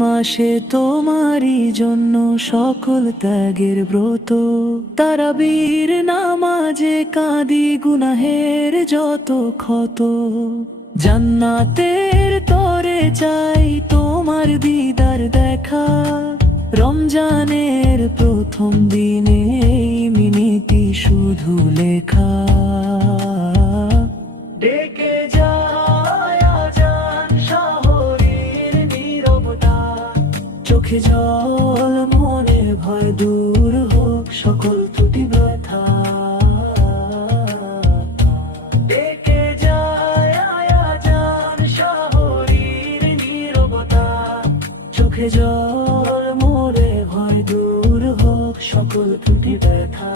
মাসে তোমারই জন্য সকল ত্যাগের ব্রত, তারাবীর নামাজে কাঁদি গুনাহের যত ক্ষত। জান্নাতের তরে চাই তোমার দিদার দেখা, রমজানের প্রথম দিনে এই মিনিটি শুধু লেখা। ডেকে যায় আজান শহরের নীরবতা, চোখে জল মনের ভয় দূর হোক সকল ত্রুটি ব্যথা। ডেকে যায় আজান শহরের নীরবতা, চোখে জল মনে ভয় দূর হোক সকল ত্রুটি ব্যথা।